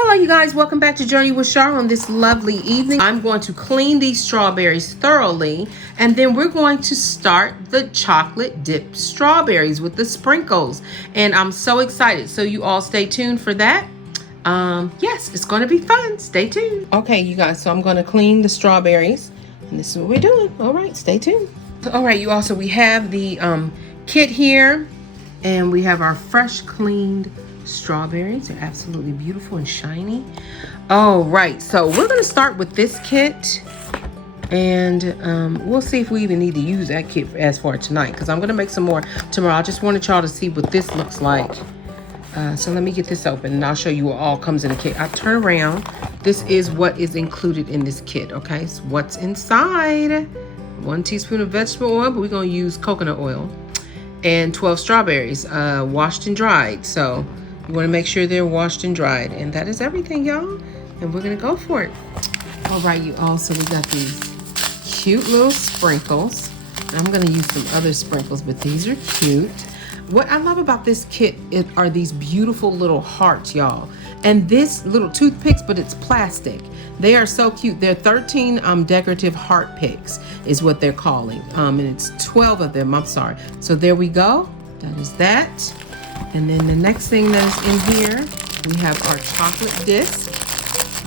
Hello you guys, welcome back to Journey with Char on this lovely evening. I'm going to clean these strawberries thoroughly and then we're going to start the chocolate dipped strawberries with the sprinkles. And I'm so excited, so you all stay tuned for that. Yes, it's going to be fun. Stay tuned. Okay you guys, so I'm going to clean the strawberries and this is what we're doing. All right, stay tuned. All right you all, so we have the kit here and we have our fresh cleaned strawberries. They're absolutely beautiful and shiny. All right, so we're going to start with this kit and we'll see if we even need to use that kit as for tonight, because I'm going to make some more tomorrow. I just wanted y'all to see what this looks like. So let me get this open and I'll show you what all comes in the kit. I turn around. This is what is included in this kit. Okay, so what's inside: 1 teaspoon of vegetable oil, but we're going to use coconut oil, and 12 strawberries, washed and dried. So you want to make sure they're washed and dried. And that is everything, y'all. And we're going to go for it. All right, you all. So we got these cute little sprinkles. I'm going to use some other sprinkles, but these are cute. What I love about this kit are these beautiful little hearts, y'all. And this little toothpicks, but it's plastic. They are so cute. They're 13 decorative heart picks is what they're calling. And it's 12 of them, I'm sorry. So there we go. That is that. And then the next thing that is in here, we have our chocolate disc.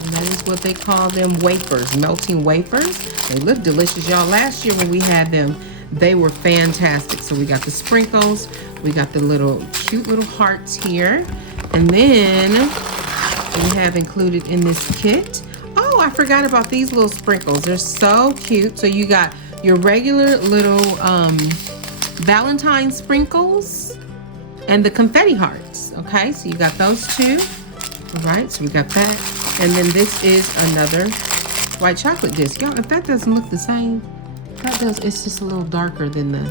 And that is what they call them, wafers, melting wafers. They look delicious, y'all. Last year when we had them, they were fantastic. So we got the sprinkles, we got the little cute little hearts here. And then we have included in this kit, oh, I forgot about these little sprinkles. They're so cute. So you got your regular little Valentine's sprinkles and the confetti hearts. Okay, so you got those two. All right, so we got that. And then this is another white chocolate disc. Y'all, if that doesn't look the same, that does. It's just a little darker than the,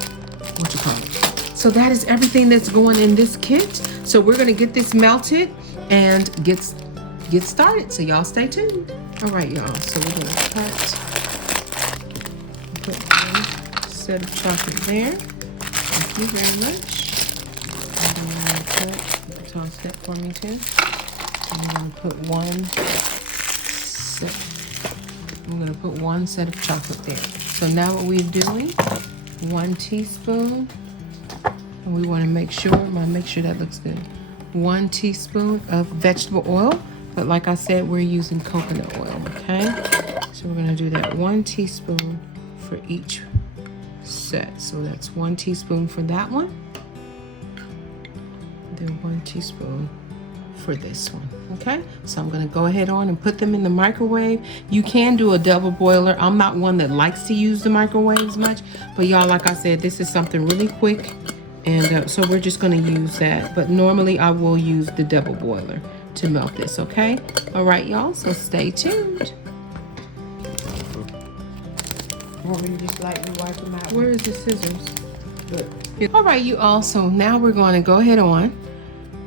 what you call it. So that is everything that's going in this kit. So we're gonna get this melted and get started. So y'all stay tuned. All right, y'all, so we're gonna put one set of chocolate there. Thank you very much. You can toss that for me too. I'm gonna put one set of chocolate there. So now what we're doing, 1 teaspoon, and we want to make sure that looks good. 1 teaspoon of vegetable oil, but like I said, we're using coconut oil, okay? So we're gonna do that 1 teaspoon for each set. So that's 1 teaspoon for that one. Then 1 teaspoon for this one. Okay, so I'm gonna go ahead on and put them in the microwave. You can do a double boiler. I'm not one that likes to use the microwave as much, but y'all, like I said, this is something really quick, and so we're just gonna use that. But normally I will use the double boiler to melt this. Okay, all right, y'all, so stay tuned. Want me to just lightly wipe them out? Where is the scissors? Good. All right, you all, so now we're going to go ahead on,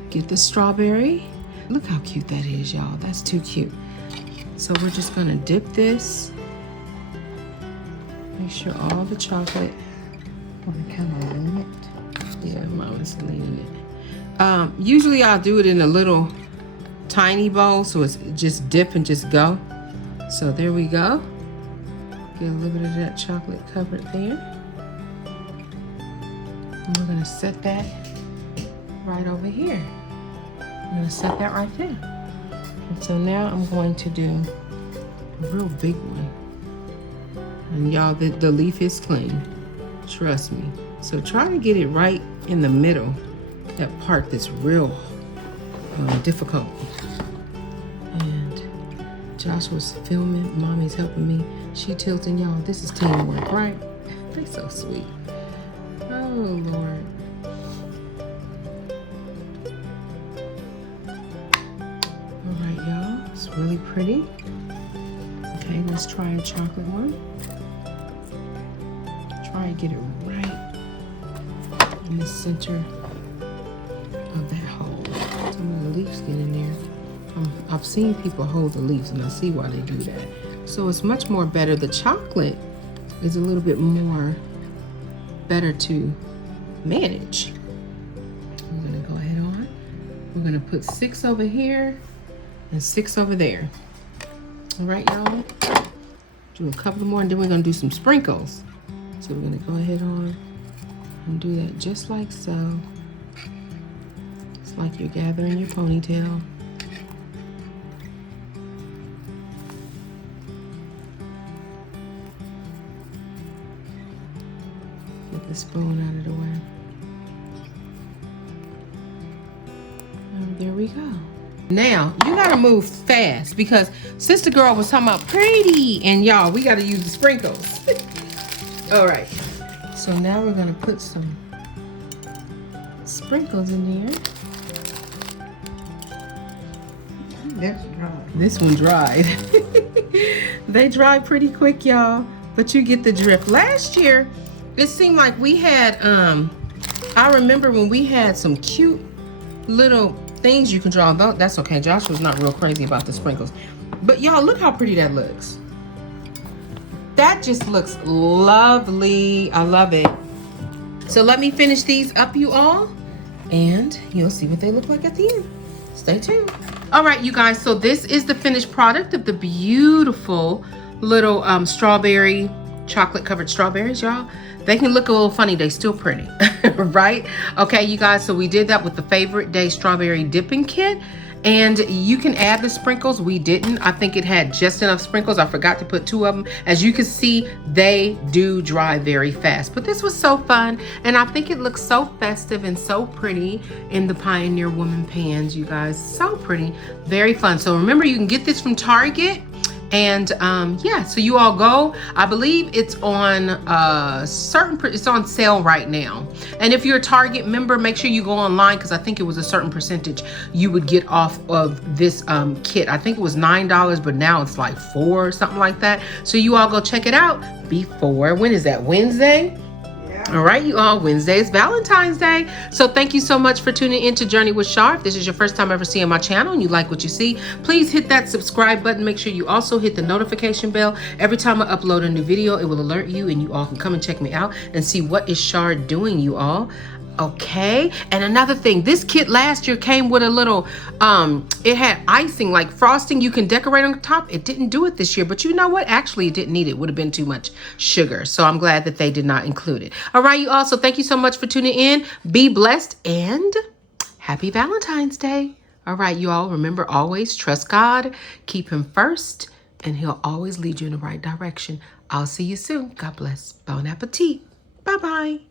get the strawberry. Look how cute that is, y'all. That's too cute. So we're just gonna dip this. Make sure all the chocolate. Want to kind of lean it? Yeah, Mama's leaning it. Usually I'll do it in a little tiny bowl, so it's just dip and just go. So there we go. Get a little bit of that chocolate covered there. And we're gonna set that right over here. I'm gonna set that right there. And so now I'm going to do a real big one. And y'all, the leaf is clean, trust me. So try to get it right in the middle, that part that's real difficult. And Joshua's filming, Mommy's helping me. She tilting, y'all. This is teamwork, right? They're so sweet. Oh, Lord. All right, y'all. It's really pretty. Okay, let's try a chocolate one. Try to get it right in the center of that hole. Some of the leaves get in there. I've seen people hold the leaves, and I see why they do that. So it's much more better. The chocolate is a little bit more better to manage. I'm gonna go ahead on. We're gonna put 6 over here and 6 over there. All right, y'all. Do a couple more, and then we're gonna do some sprinkles. So we're gonna go ahead on and do that just like so. It's like you're gathering your ponytail. Get the spoon out of the way. And there we go. Now, you gotta move fast because Sister Girl was talking about pretty, and y'all, we gotta use the sprinkles. All right, so now we're gonna put some sprinkles in there. That's dry. This one dried. They dry pretty quick, y'all, but you get the drift. Last year, it seemed like we had, I remember when we had some cute little things you can draw. That's okay, Joshua's not real crazy about the sprinkles. But y'all, look how pretty that looks. That just looks lovely. I love it. So let me finish these up, you all, and you'll see what they look like at the end. Stay tuned. All right, you guys, so this is the finished product of the beautiful little strawberry, chocolate covered strawberries, y'all. They can look a little funny, they still pretty, right? Okay, you guys, so we did that with the Favorite Day Strawberry Dipping Kit. And you can add the sprinkles. We didn't. I think it had just enough sprinkles. I forgot to put 2 of them. As you can see, they do dry very fast. But this was so fun. And I think it looks so festive and so pretty in the Pioneer Woman pans, you guys. So pretty. Very fun. So remember, you can get this from Target. And yeah, so you all go. I believe it's on it's on sale right now. And if you're a Target member, make sure you go online because I think it was a certain percentage you would get off of this kit. I think it was $9, but now it's like $4 or something like that. So you all go check it out before, when is that, Wednesday? All right, you all, Wednesday is Valentine's Day. So thank you so much for tuning in to Journey with Shar. If this is your first time ever seeing my channel and you like what you see, please hit that subscribe button. Make sure you also hit the notification bell. Every time I upload a new video, it will alert you and you all can come and check me out and see what is Shar doing, you all. Okay, and another thing, this kit last year came with a little, it had icing, like frosting you can decorate on the top. It didn't do it this year, but you know what? Actually, it didn't need it. It would have been too much sugar. So I'm glad that they did not include it. All right, you all, so thank you so much for tuning in. Be blessed and happy Valentine's Day. All right, you all, remember, always trust God, keep him first, and he'll always lead you in the right direction. I'll see you soon. God bless. Bon appetit. Bye-bye.